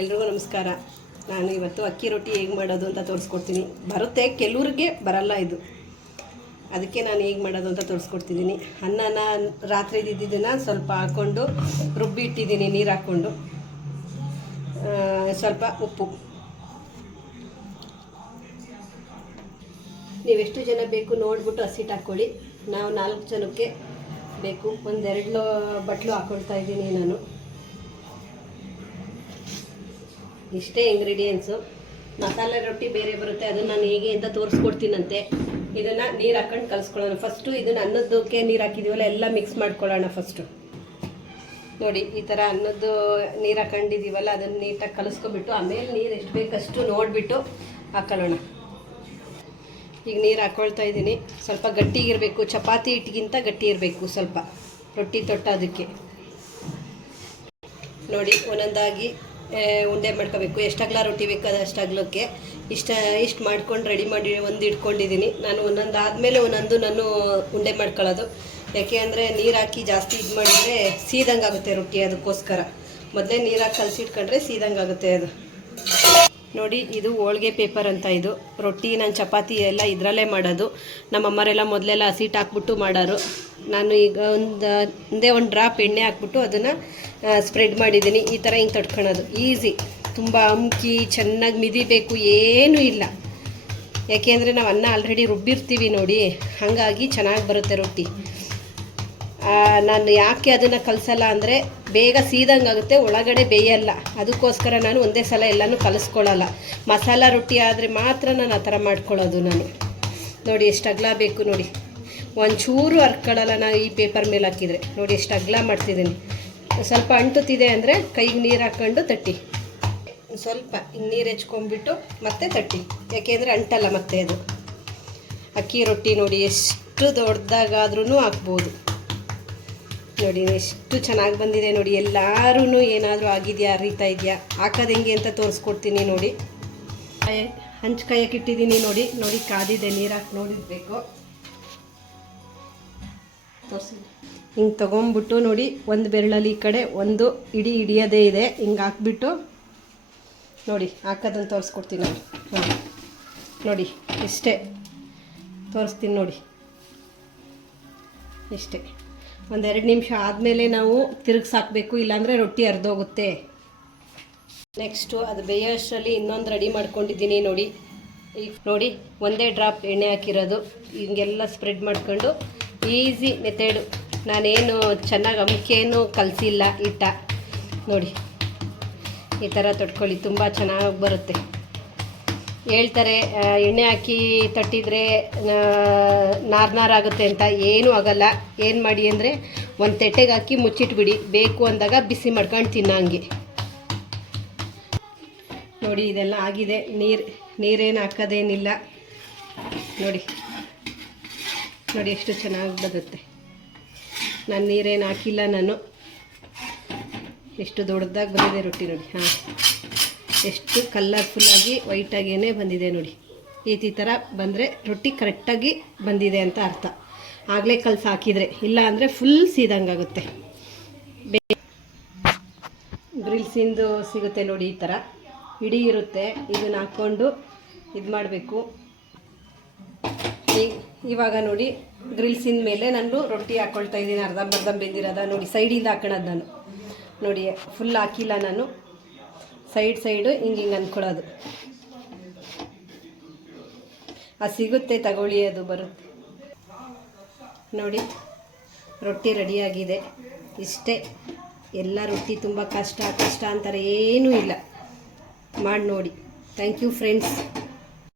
ಎಲ್ರಿಗೂ ನಮಸ್ಕಾರ. ನಾನು ಇವತ್ತು ಅಕ್ಕಿ ರೊಟ್ಟಿ ಹೇಗೆ ಮಾಡೋದು ಅಂತ ತೋರಿಸ್ಕೊಡ್ತೀನಿ. ಬರುತ್ತೆ, ಕೆಲವ್ರಿಗೆ ಬರಲ್ಲ ಇದು. ಅದಕ್ಕೆ ನಾನು ಹೇಗೆ ಮಾಡೋದು ಅಂತ ತೋರಿಸ್ಕೊಡ್ತಿದ್ದೀನಿ. ಅನ್ನನ ರಾತ್ರಿ ಇದ್ದಿದ್ದನ್ನು ಸ್ವಲ್ಪ ಹಾಕ್ಕೊಂಡು ರುಬ್ಬಿ ಇಟ್ಟಿದ್ದೀನಿ, ನೀರು ಹಾಕ್ಕೊಂಡು ಸ್ವಲ್ಪ ಉಪ್ಪು. ನೀವೆಷ್ಟು ಜನ ಬೇಕು ನೋಡ್ಬಿಟ್ಟು ಹಸಿಟ್ಟು ಹಾಕ್ಕೊಳ್ಳಿ ನಾವು ನಾಲ್ಕು ಜನಕ್ಕೆ ಬೇಕು. ಒಂದೆರಡು ಬಟ್ಲು ಹಾಕ್ಕೊಳ್ತಾ ಇದ್ದೀನಿ ನಾನು. ಇಷ್ಟೇ ಇಂಗ್ರೀಡಿಯೆಂಟ್ಸು ಮಸಾಲೆ ರೊಟ್ಟಿ ಬೇರೆ ಬರುತ್ತೆ, ಅದನ್ನು ನಾನು ಹೇಗೆ ಅಂತ ತೋರಿಸ್ಕೊಡ್ತೀನಂತೆ. ಇದನ್ನು ನೀರು ಹಾಕ್ಕೊಂಡು ಕಲಿಸ್ಕೊಳ್ಳೋಣ. ಫಸ್ಟು ಇದನ್ನು ಅನ್ನದಕ್ಕೆ ನೀರು ಹಾಕಿದೀವಲ್ಲ, ಎಲ್ಲ ಮಿಕ್ಸ್ ಮಾಡ್ಕೊಳ್ಳೋಣ ಫಸ್ಟು ನೋಡಿ, ಈ ಥರ ಅನ್ನದ್ದು ನೀರು ಹಾಕೊಂಡಿದ್ದೀವಲ್ಲ ಅದನ್ನು ನೀಟಾಗಿ ಕಲಿಸ್ಕೊಬಿಟ್ಟು ಆಮೇಲೆ ನೀರು ಎಷ್ಟು ಬೇಕಷ್ಟು ನೋಡಿಬಿಟ್ಟು ಹಾಕೊಳ್ಳೋಣ. ಈಗ ನೀರು ಹಾಕ್ಕೊಳ್ತಾ ಇದ್ದೀನಿ. ಸ್ವಲ್ಪ ಗಟ್ಟಿಗಿರಬೇಕು ಚಪಾತಿ ಹಿಟ್ಟಿಗಿಂತ ಗಟ್ಟಿ ಇರಬೇಕು ಸ್ವಲ್ಪ. ರೊಟ್ಟಿ ತೊಟ್ಟೋದಕ್ಕೆ ನೋಡಿ, ಒಂದೊಂದಾಗಿ ಉಂಡೆ ಮಾಡ್ಕೋಬೇಕು. ಎಷ್ಟು ಅಗಲ ರೊಟ್ಟಿ ಬೇಕಾದ ಅಷ್ಟು ಇಷ್ಟ, ಇಷ್ಟು ಮಾಡ್ಕೊಂಡು ರೆಡಿ ಮಾಡಿ ಒಂದು ಇಟ್ಕೊಂಡಿದ್ದೀನಿ ನಾನು ಒಂದೊಂದು ಆದಮೇಲೆ ಒಂದೊಂದು ನಾನು ಉಂಡೆ ಮಾಡ್ಕೊಳ್ಳೋದು. ಯಾಕೆ ಅಂದರೆ ನೀರು ಹಾಕಿ ಜಾಸ್ತಿ ಇದು ಮಾಡಿದರೆ ಸೀದಂಗೆ ಆಗುತ್ತೆ ರೊಟ್ಟಿ ಅದಕ್ಕೋಸ್ಕರ. ಮೊದಲೇ ನೀರು ಹಾಕಿ ಕಲಸಿಟ್ಕೊಂಡ್ರೆ ಸೀದಂಗೆ ಆಗುತ್ತೆ ಅದು. ನೋಡಿ, ಇದು ಹೋಳ್ಗೆ ಪೇಪರ್ ಅಂತ ಇದು. ರೊಟ್ಟಿ, ನಾನು ಚಪಾತಿ ಎಲ್ಲ ಇದರಲ್ಲೇ ಮಾಡೋದು. ನಮ್ಮ ಅಮ್ಮರೆಲ್ಲ ಮೊದಲೆಲ್ಲ ಹಸಿಟ್ಟು ಹಾಕ್ಬಿಟ್ಟು ಮಾಡೋರು. ನಾನು ಈಗ ಒಂದು ಒಂದೇ ಒಂದು ಡ್ರಾಪ್ ಎಣ್ಣೆ ಹಾಕ್ಬಿಟ್ಟು ಅದನ್ನು ಸ್ಪ್ರೆಡ್ ಮಾಡಿದ್ದೀನಿ. ಈ ಥರ ಹಿಂಗೆ ತಡ್ಕೊಳೋದು. ಈಸಿ ತುಂಬ ಅಮ್ಕಿ, ಚೆನ್ನಾಗಿ ಮಿದಿಬೇಕು ಏನೂ ಇಲ್ಲ. ಯಾಕೆಂದರೆ ನಾವು ಅನ್ನ ಆಲ್ರೆಡಿ ರುಬ್ಬಿರ್ತೀವಿ ನೋಡಿ. ಹಾಗಾಗಿ ಚೆನ್ನಾಗಿ ಬರುತ್ತೆ ರೊಟ್ಟಿ. ನಾನು ಯಾಕೆ ಅದನ್ನು ಕಲಿಸಲ್ಲ ಅಂದರೆ ಬೇಗ ಸೀದಂಗೆ ಆಗುತ್ತೆ ಒಳಗಡೆ ಬೇಯಲ್ಲ. ಅದಕ್ಕೋಸ್ಕರ ನಾನು ಒಂದೇ ಸಲ ಎಲ್ಲನೂ ಕಲಿಸ್ಕೊಳ್ಳಲ್ಲ ಮಸಾಲ ರೊಟ್ಟಿ ಆದರೆ ಮಾತ್ರ ನಾನು ಆ ಥರ ಮಾಡ್ಕೊಳ್ಳೋದು ನಾನು. ನೋಡಿ ಎಷ್ಟು ಅಗಲ ಬೇಕು ನೋಡಿ. ಒಂಚೂರು ಹರ್ಕೊಳ್ಳಲ್ಲ ನಾನು ಈ ಪೇಪರ್ ಮೇಲೆ ಹಾಕಿದರೆ. ನೋಡಿ ಎಷ್ಟು ಅಗಲ ಮಾಡ್ತಿದ್ದೀನಿ. ಸ್ವಲ್ಪ ಅಂಟುತ್ತಿದೆ ಅಂದರೆ ಕೈಗೆ ನೀರು ಹಾಕ್ಕೊಂಡು ತಟ್ಟಿ. ಸ್ವಲ್ಪ ನೀರು ಹೆಚ್ಕೊಂಡ್ಬಿಟ್ಟು ಮತ್ತೆ ತಟ್ಟಿ. ಯಾಕೆಂದರೆ ಅಂಟಲ್ಲ ಮತ್ತೆ ಅದು. ಅಕ್ಕಿ ರೊಟ್ಟಿ ನೋಡಿ ಎಷ್ಟು ದೊಡ್ಡದಾಗಾದ್ರೂ ಹಾಕ್ಬೋದು. ನೋಡಿ ಎಷ್ಟು ಚೆನ್ನಾಗಿ ಬಂದಿದೆ ನೋಡಿ. ಎಲ್ಲರೂ ಏನಾದರೂ ಆಗಿದೆಯಾ, ಅರಿತಾ ಇದೆಯಾ? ಹಾಕೋದು ಹೆಂಗೆ ಅಂತ ತೋರಿಸ್ಕೊಡ್ತೀನಿ ನೋಡಿ. ಹಂಚ್ ಕಾಯಕ್ಕೆ ಇಟ್ಟಿದ್ದೀನಿ ನೋಡಿ. ನೋಡಿ ಕಾದಿದೆ ನೀರು ಹಾಕಿ ನೋಡಿರ್ಬೇಕು. ತೋರಿಸಿ ಹಿಂಗೆ ತೊಗೊಂಬಿಟ್ಟು ನೋಡಿ, ಒಂದು ಬೆರಳಲ್ಲಿ ಈ ಕಡೆ, ಒಂದು ಇಡಿ ಹಿಡಿಯೋದೇ ಇದೆ. ಹಿಂಗೆ ಹಾಕ್ಬಿಟ್ಟು ನೋಡಿ ಹಾಕೋದನ್ನು ತೋರಿಸ್ಕೊಡ್ತೀನಿ ನಾನು ನೋಡಿ ನೋಡಿ, ಇಷ್ಟೇ. ತೋರಿಸ್ತೀನಿ ನೋಡಿ. ಇಷ್ಟೇ. ಒಂದೆರಡು ನಿಮಿಷ ಆದಮೇಲೆ ನಾವು ತಿರುಗಿಸಾಕಬೇಕು ಇಲ್ಲಾಂದರೆ ರೊಟ್ಟಿ ಅರ್ಧೋಗುತ್ತೆ ನೆಕ್ಸ್ಟು ಅದು ಬೇಯೋಷ್ಟರಲ್ಲಿ ಇನ್ನೊಂದು ರೆಡಿ ಮಾಡ್ಕೊಂಡಿದ್ದೀನಿ ನೋಡಿ. ಈಗ ನೋಡಿ, ಒಂದೇ ಡ್ರಾಪ್ ಎಣ್ಣೆ ಹಾಕಿರೋದು. ಹಿಂಗೆಲ್ಲ ಸ್ಪ್ರೆಡ್ ಮಾಡ್ಕೊಂಡು ಈಸಿ ಮೆಥಡು. ನಾನೇನು ಚೆನ್ನಾಗಿ ಅಮ್ಕೇನು ಕಲಸಿಲ್ಲ ಇಟ್ಟ ನೋಡಿ, ಈ ಥರ ತೊಟ್ಕೊಳ್ಳಿ, ತುಂಬ ಚೆನ್ನಾಗಿ ಬರುತ್ತೆ. ಹೇಳ್ತಾರೆ ಎಣ್ಣೆ ಹಾಕಿ ತಟ್ಟಿದರೆ ನಾರ್ ನಾರ್ ಆಗುತ್ತೆ ಅಂತ. ಏನೂ ಆಗಲ್ಲ. ಏನು ಮಾಡಿ ಅಂದರೆ, ಒಂದು ತಟ್ಟೆಗೆ ಹಾಕಿ ಮುಚ್ಚಿಟ್ಬಿಡಿ. ಬೇಕು ಅಂದಾಗ ಬಿಸಿ ಮಾಡ್ಕೊಂಡು ತಿನ್ನಂಗೆ. ನೋಡಿ, ಇದೆಲ್ಲ ಆಗಿದೆ. ನೀರು, ನೀರೇನು ಹಾಕೋದೇನಿಲ್ಲ. ನೋಡಿ. ನೋಡಿ ಎಷ್ಟು ಚೆನ್ನಾಗಿ ಬರುತ್ತೆ. ನಾನು ನೀರೇನು ಹಾಕಿಲ್ಲ ನಾನು. ಎಷ್ಟು ದೊಡ್ಡದಾಗಿ ಬಂದಿದೆ ರೊಟ್ಟಿ ನೋಡಿ. ಹಾಂ. ಎಷ್ಟು ಕಲರ್ಫುಲ್ಲಾಗಿ ವೈಟಾಗೇ ಬಂದಿದೆ ನೋಡಿ. ಈ ಥರ ಬಂದರೆ ರೊಟ್ಟಿ ಕರೆಕ್ಟಾಗಿ ಬಂದಿದೆ ಅಂತ ಅರ್ಥ. ಆಗಲೇ ಕಲಸಿ ಹಾಕಿದರೆ. ಇಲ್ಲ ಅಂದರೆ ಫುಲ್ ಸೀದಂಗಾಗುತ್ತೆ ಬೇ ಗ್ರಿಲ್ಸಿಂದು ಸಿಗುತ್ತೆ ನೋಡಿ ಈ ಥರ ಇಡೀ ಇರುತ್ತೆ. ಇದನ್ನು ಹಾಕ್ಕೊಂಡು ಇದು ಮಾಡಬೇಕು. ಇವಾಗ ನೋಡಿ ಗ್ರಿಲ್ಸಿನ ಮೇಲೆ ನಾನು ರೊಟ್ಟಿ ಹಾಕ್ಕೊಳ್ತಾ ಇದ್ದೀನಿ ಅರ್ಧಂಬರ್ಧ ಬೆಂದಿರೋದ ನೋಡಿ ಸೈಡಿಂದ ಹಾಕೊಳ್ಳೋದು ನಾನು. ನೋಡಿ ಫುಲ್ ಹಾಕಿಲ್ಲ ನಾನು. ಸೈಡ್ ಸೈಡು ಹಿಂಗೆ ಹಿಂಗೆ ಅಂದ್ಕೊಳ್ಳೋದು. ಅದು ಸಿಗುತ್ತೆ ತಗೊಳ್ಳಿ, ಅದು ಬರುತ್ತೆ. ನೋಡಿ, ರೊಟ್ಟಿ ರೆಡಿಯಾಗಿದೆ ಇಷ್ಟೇ. ಎಲ್ಲ ರೊಟ್ಟಿ ತುಂಬ ಕಷ್ಟ ಕಷ್ಟ ಅಂತಾರೆ, ಏನೂ ಇಲ್ಲ. ಮಾಡಿ ನೋಡಿ. Thank you friends